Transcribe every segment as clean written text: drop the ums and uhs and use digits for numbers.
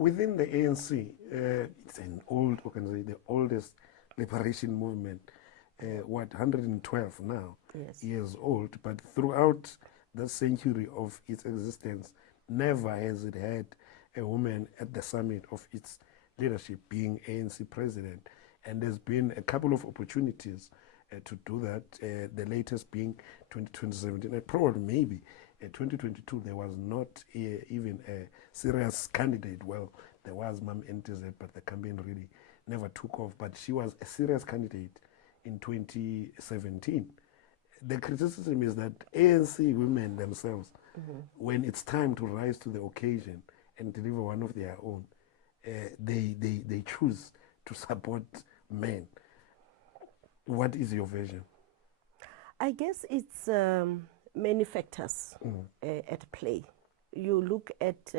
within the ANC, it's an old organization, the oldest liberation movement, 112 now, years old, but throughout the century of its existence, never has it had a woman at the summit of its leadership being ANC president. And there's been a couple of opportunities to do that, the latest being 2017, and probably maybe 2022, there was not even a serious candidate. Well, there was Mam NTZ, but the campaign really never took off. But she was a serious candidate in 2017. The criticism is that ANC women themselves, when it's time to rise to the occasion and deliver one of their own, they choose to support men. What is your vision? I guess it's many factors at play. You look at,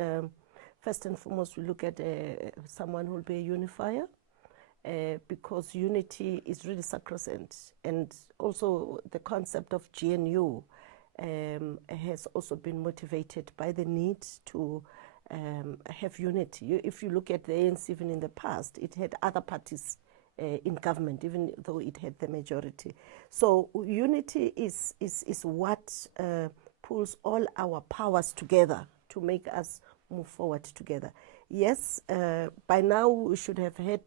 first and foremost, we look at someone who will be a unifier, because unity is really sacrosanct. And also the concept of GNU has also been motivated by the need to have unity. If you look at the ANC even in the past, it had other parties in government, even though it had the majority. So unity is what pulls all our powers together to make us move forward together. Yes, by now we should have had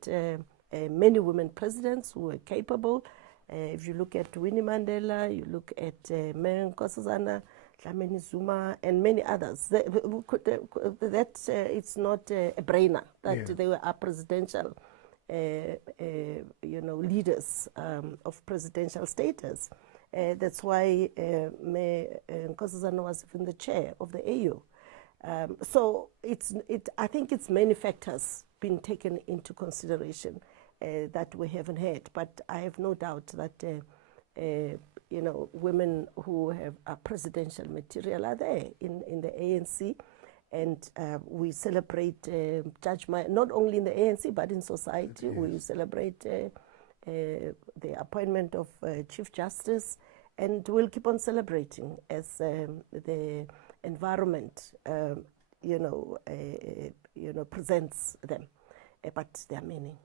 many women presidents who were capable. If you look at Winnie Mandela, you look at Nkosazana, Dlamini Zuma, and many others. It's not a brainer that they were presidential leaders of presidential status. That's why Nkosazana was even the chair of the AU. So I think it's many factors being taken into consideration that we haven't had. But I have no doubt that women who have a presidential material are there in the ANC. And we celebrate judgment, not only in the ANC, but in society. Yes. We celebrate the appointment of Chief Justice, and we'll keep on celebrating as the environment, presents them. But there are many.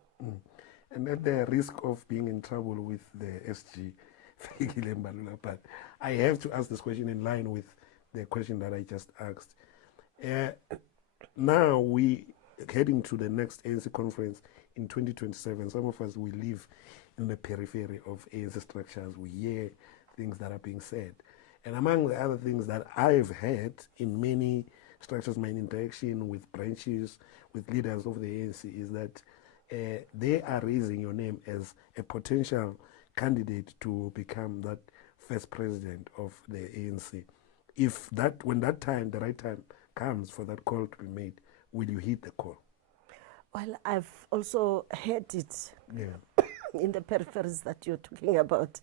And at the risk of being in trouble with the SG, but I have to ask this question in line with the question that I just asked. Now we heading to the next ANC conference in 2027. Some of us, we live in the periphery of ANC structures. We hear things that are being said. And among the other things that I've heard in many structures, my interaction with branches, with leaders of the ANC, is that they are raising your name as a potential candidate to become that first president of the ANC. If that, when that time, the right time comes for that call to be made, will you hit the call? Well, I've also heard it in the peripheries that you're talking about.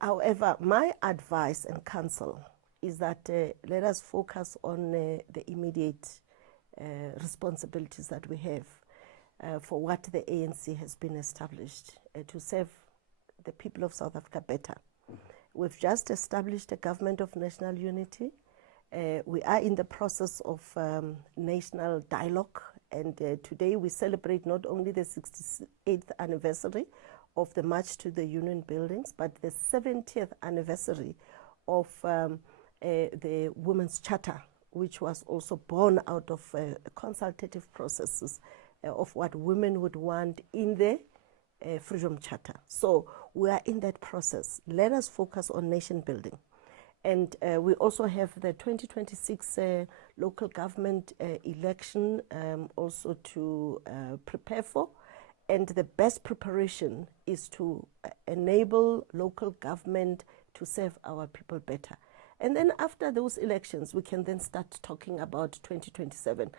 However, my advice and counsel is that let us focus on the immediate responsibilities that we have for what the ANC has been established to serve the people of South Africa better. We've just established a government of national unity. We are in the process of national dialogue, and today we celebrate not only the 68th anniversary of the March to the Union buildings, but the 70th anniversary of the Women's Charter, which was also born out of consultative processes of what women would want in the Freedom Charter. So we are in that process. Let us focus on nation building. And we also have the 2026 local government election also to prepare for. And the best preparation is to enable local government to serve our people better. And then after those elections, we can then start talking about 2027.